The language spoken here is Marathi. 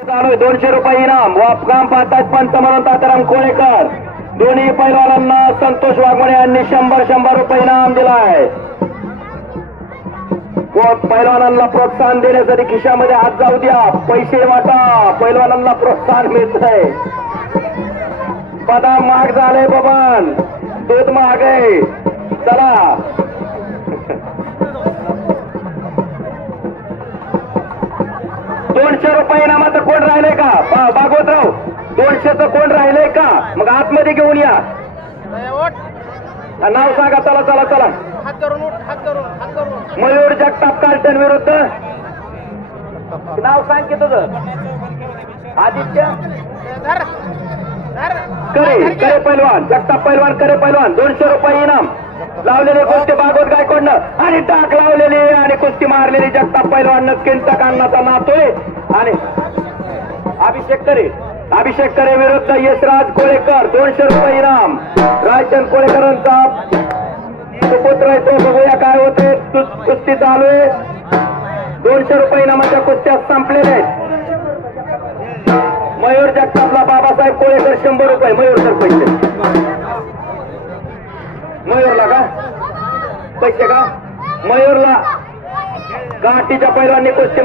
चालू आहे. दोनशे रुपये इनाम. वापकाम पाहतात पंच म्हणून ताताराम कोळेकर. दोन्ही पैलवानांना संतोष वाघमोडे यांनी शंभर शंभर रुपये इनाम दिला आहे पैलवानांना प्रोत्साहन देण्यासाठी खिशामध्ये हात जाऊ द्या. पैसे वाटा. पैलवानांना प्रोत्साहन मिळत आहे बदाम महाग झालंय बबन. दूध महाग आहे. चला. दोनशे रुपये इनामाचं कोण राहिलंय का? भागवतराव दोनशेचं कोण राहिलंय का? मग आतमध्ये घेऊन या. नाव सांगा चला चला चला. मयूर जगताप कार्टन विरुद्ध. नाव सांग की तुझं. आदित्य. करे करे पैलवान जगताप पैलवान करे पैलवान. दोनशे रुपये इनाम. लावलेले गायकोडनं आणि टाक लावलेली आणि कुस्ती मारलेली जगताप पैलवान नक्कींचा कान्नाचा नातोय आणि अभिषेक करे अभिषेक करे विरुद्ध यशराज कोळेकर दोनशे रुपये इनाम. रायचंद कोळेकरांचा सुपुत्र आहे तो बघूया काय होते कुस्ती चालू आहे. दोनशे रुपये इनामाच्या कुस्त्या संपलेल्या आहेत. मयूर जगतापला बाबासाहेब कोळेकर शंभर रुपये. मयूर सर पैसे. मयूरला का? पैसे का? मयूरला गाठीच्या पैलवांनी कुस्ती